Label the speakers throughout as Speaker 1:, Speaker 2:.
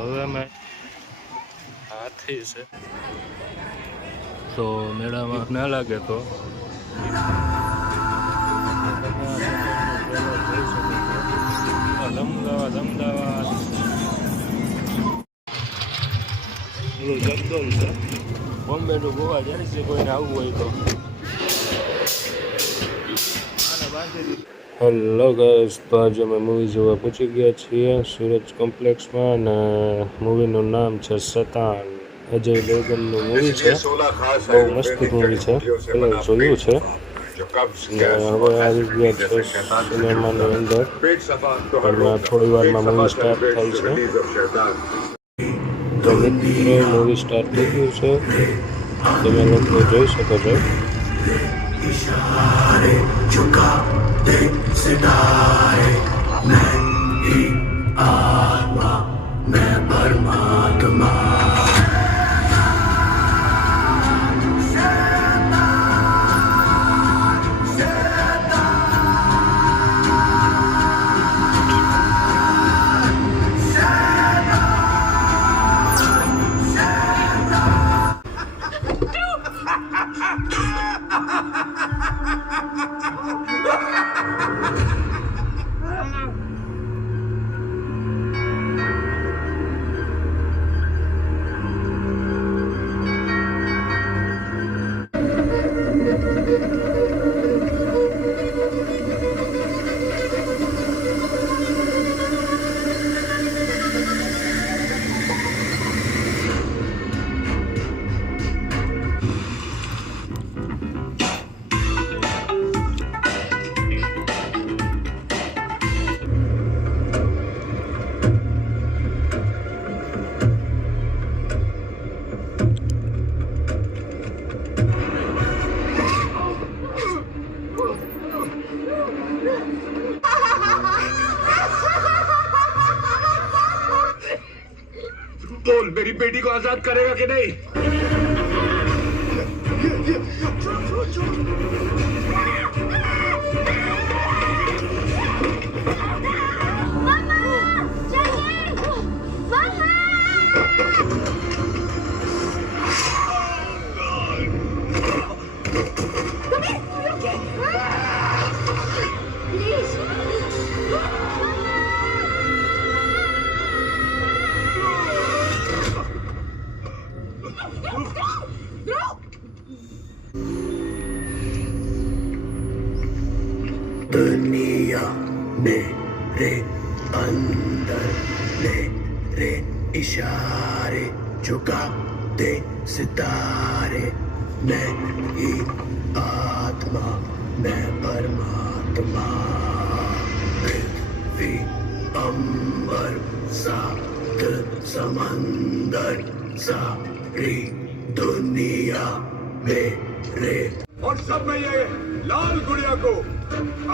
Speaker 1: હવે અમે હાથી છે. તો મેળામાં ના લાગે તો. અમદાવાદ અમદાવાદ. પેલું છે. બોમ્બે ટુ ગોવા જાય છે કોઈને આવવું હોય તો. હેલો ગાઈસ તો આજે અમે મૂવી જોવા પહોંચી ગયા છીએ સુરજ કોમ્પ્લેક્સમાં અને મૂવીનું નામ છે શતાન અજય દેવગનનું મૂવી છે. બહુ મસ્ત મૂવી છે. એટલે જોયું છે. હવે આવી ગયા છે સિનેમાની અંદર. પણ થોડી વારમાં મૂવી સ્ટાર્ટ થાય છે. તો મિત્રો મૂવી સ્ટાર્ટ થઈ ગયું છે. તમે લોકો જોઈ શકો છો.
Speaker 2: തെ സിതായ നഹി ആത്മാ बेटी को आजाद करेगा कि नहीं
Speaker 3: दुनिया मेरे अंदर मेरे इशारे झुकाते सितारे। मैं ही आत्मा, मैं परमात्मा। पृथ्वी, अंबर, सात, समंदर, सारी दुनिया मेरे
Speaker 2: और सब मैं ये लाल गुड़िया को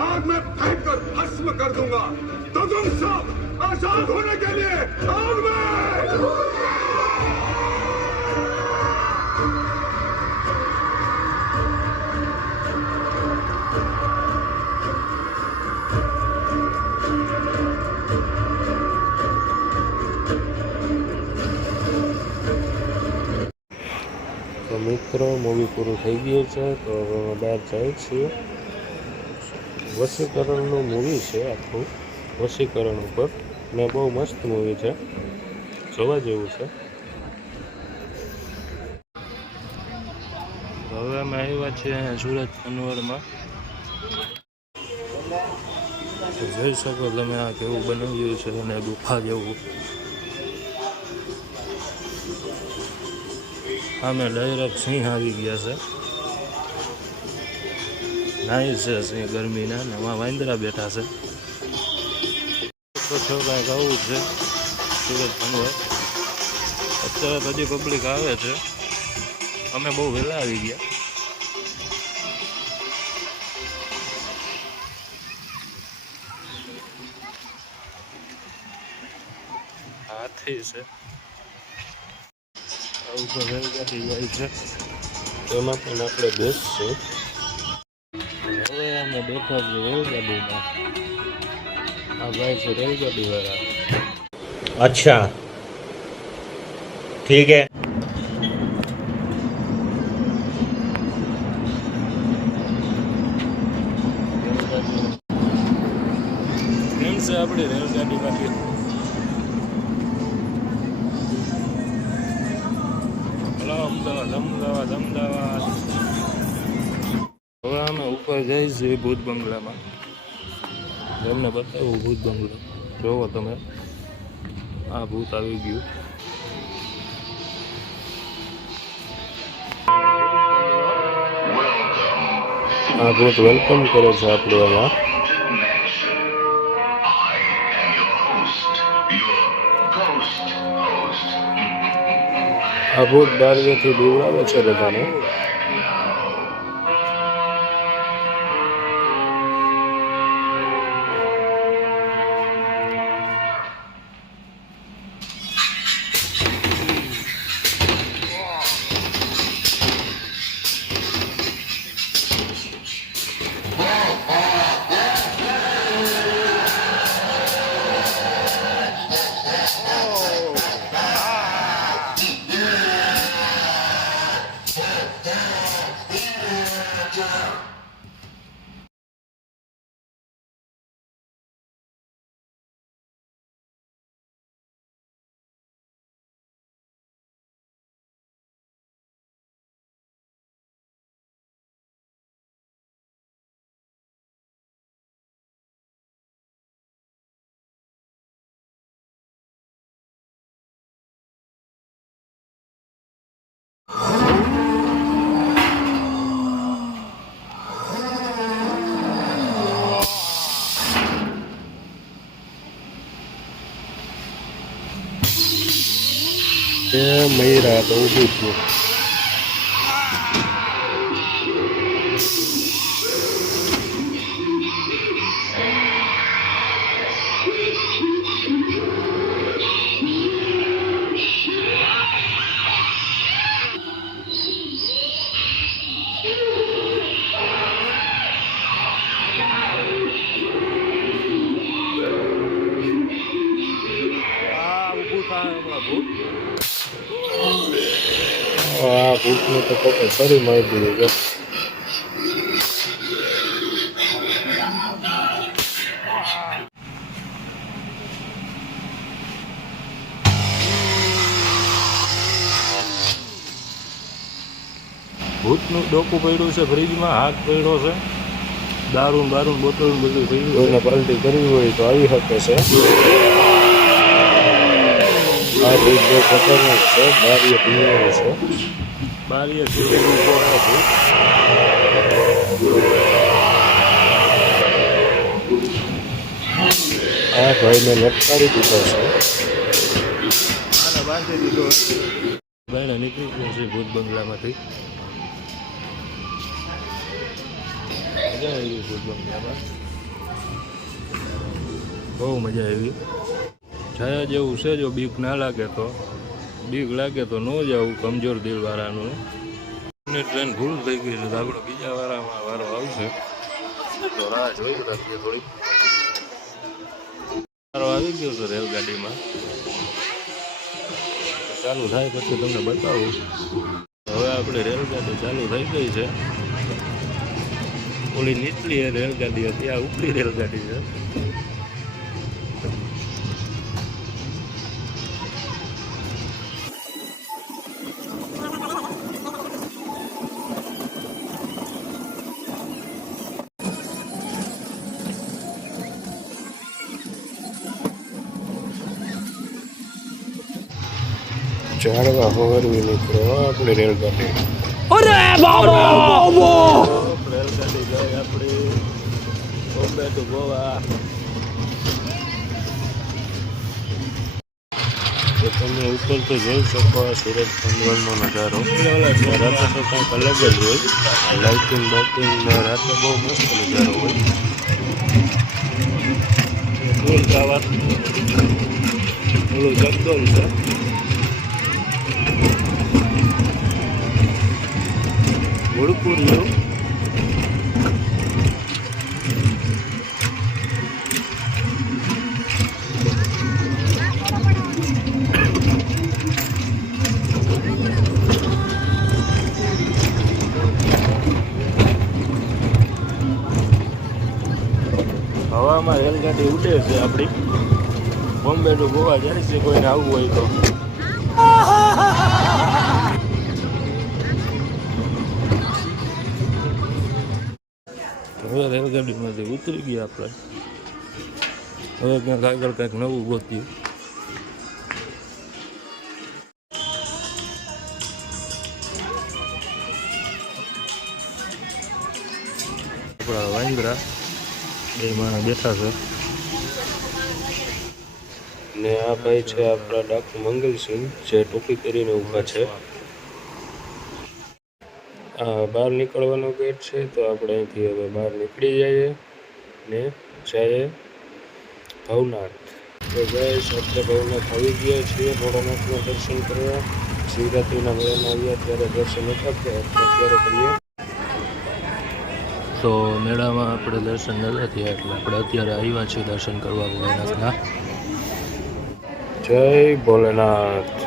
Speaker 2: आग में फेंक कर भस्म कर दूंगा तो तुम सब आजाद होने के लिए आग में
Speaker 1: તો મિત્રો મૂવી પૂરું થઈ ગયું છે તો હવે અમે બહાર જાય છીએ વસીકરણનું મૂવી છે આખું. વસીકરણ ઉપર. ને બહુ મસ્ત મૂવી છે. જોવા જેવું છે. હવે અમે આવ્યા છીએ સુરત અનવરમાં. જોઈ શકો તમે આ કેવું બનાવ્યું છે અને ગુફા જેવું. અમે ડાયરેક્ટ સિંહ આવી ગયા છે. નાઈ છે સિંહ ગરમીના ને એમાં વાંદરા બેઠા છે. તો છો કાંઈક આવું છે, સુરત ભણવા. અત્યારે તો હજી પબ્લિક આવે છે. અમે બહુ વહેલા આવી ગયા. હાથી છે. આવું તો રેલગાડી જાય છે. એમાં પણ આપણે બેસશું. હવે અમે બેઠા છીએ રેલગાડીમાં આ ભાઈ છે રેલગાડી વાળા
Speaker 4: अच्छा ठीक है
Speaker 1: કેમ છે આપણી રેલગાડી બાકી હલો અમદાવાદ અમદાવાદ અમદાવાદ હવે અમે ઉપર જઈશ એ ભૂત બંગલામાં? એમને બતાવું ભૂત બંગલો. જોવો તમે. આ ભૂત આવી ગયું. આ ભૂત વેલકમ કરે છે આપણે અહીંયા. આ ભૂત બારીએથી બીવડાવે છે બધાને. down. એ મયરા તો ઊભું થયું આ ભૂતનું તો કોકે ફરી મળી દીધું છે. ભૂતનું ડોકું પડ્યું છે ફ્રીજમાં હાથ પડ્યો છે. દારૂ બારૂ બોટલ બધું થયું કોઈને પલટી કરવી હોય તો આવી શકે છે. આ ભૂત બહુ ખતરનાક છે બારીએ પીવાનું છે. બારીએ સીધું ઊભો રહે ભૂત આ ભાઈને લટકારી દીધો છે. ભાઈને નીકળી ગયો છે ભૂત બંગલામાંથી. મજા આવી ભૂત બંગલામાં. બહુ મજા આવી. છાયા જેવું છે, જો બીક ના લાગે તો. બીક લાગે તો ન જવું કમજોર દિલવાળાનું. ને ટ્રેન ભૂલ થઈ ગઈ છે આપણે બીજા વાળામાં વારો આવશે. તો રાહ જોઈ રાખીએ થોડી વારો આવી ગયો છે રેલગાડીમાં. ચાલુ થાય પછી તમને બતાવું. હવે આપણે રેલગાડી ચાલુ થઈ ગઈ છે. ઓલી નીચલી રેલગાડી હતી, આ ઉપલી રેલગાડી છે. ઝાડવા હોરવી નીકળો આપણે રેલગાડી. અરે બાબા! રેલગાડી ગઈ આપણી બોમ્બે ટુ ગોવા તો તમે ઉપર તો જોઈ શકો આ સુરત પંદરનો નજારો. રાતે તો કંઈક અલગ જ હોય. લાઇટિંગ બાઇટિંગ રાતે બહુ મસ્ત નજારો હોય. ફૂલ ગાવા ઓલું જગદોલ છે. ಹುಡುಕು
Speaker 2: ನೀರು હવામાં રેલગાડી ઉડે છે આપણી. બોમ્બે ટુ ગોવા જાય છે કોઈને આવવું હોય તો. હવે રેલગાડીમાંથી ઉતરી ગયા આપણે. હવે ક્યાંક આગળ કંઈક નવું ગોતીએ. આપણા વાંદરા બે માણસ બેઠા છે. ને આ ભાઈ છે આપણા ડાક્ટર મંગલસિંહ, જે ટોપી પહેરીને ઊભા છે. આ બહાર નીકળવાનો ગેટ છે તો આપણે અહીંથી હવે બહાર નીકળી જઈએ ને જઈએ ભવનાથ. તો ગઈશ આપણે ભવનાથ આવી ગયા છીએ ભોળાનાથના દર્શન કરવા. શિવરાત્રિના મેળામાં આવ્યા ત્યારે દર્શન નતા અત્યારે કરીએ. તો મેળામાં આપણે દર્શન નતા થયા એટલે આપણે અત્યારે આવ્યા છીએ દર્શન કરવા ભોળાનાથના. જય ભોલેનાથ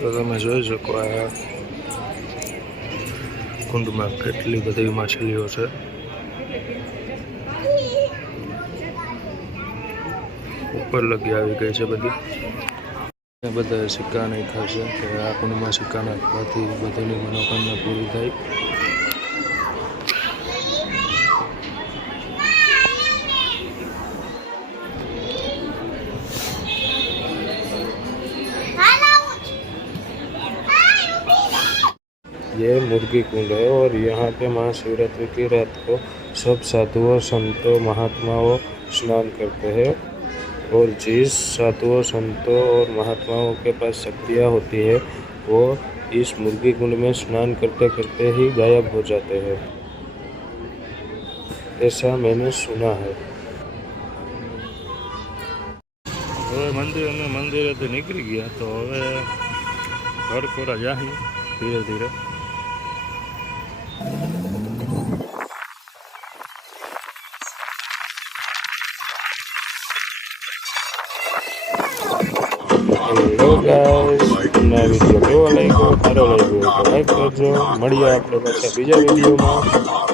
Speaker 2: તો તમે જોઈ શકો આ કુંડમાં કેટલી બધી માછલીઓ છે. ઉપર લગી આવી ગઈ છે બધી. બધા સિક્કા નાખ્યા છે. કે આ કુંડમાં સિક્કા નાખવાથી બધાની મનોકામના પૂરી થાય. ये मुर्गी कुंड है और यहाँ पे महाशिवरात्रि की रात को सब साधुओं संतों महात्माओं स्नान करते हैं और जिस साधुओं संतों और महात्माओं के पास शक्तियाँ होती है वो इस मुर्गी कुंड में स्नान करते करते ही गायब हो जाते हैं ऐसा मैंने सुना है હવે મંદિર અમે મંદિરેથી નીકળી ગયા તો હવે ઘર ખોરા જાહી ધીરે ધીરે હેલો લાગ્યો સારો લાગ્યો મળીએ આપણે પાછા બીજા વિડીયોમાં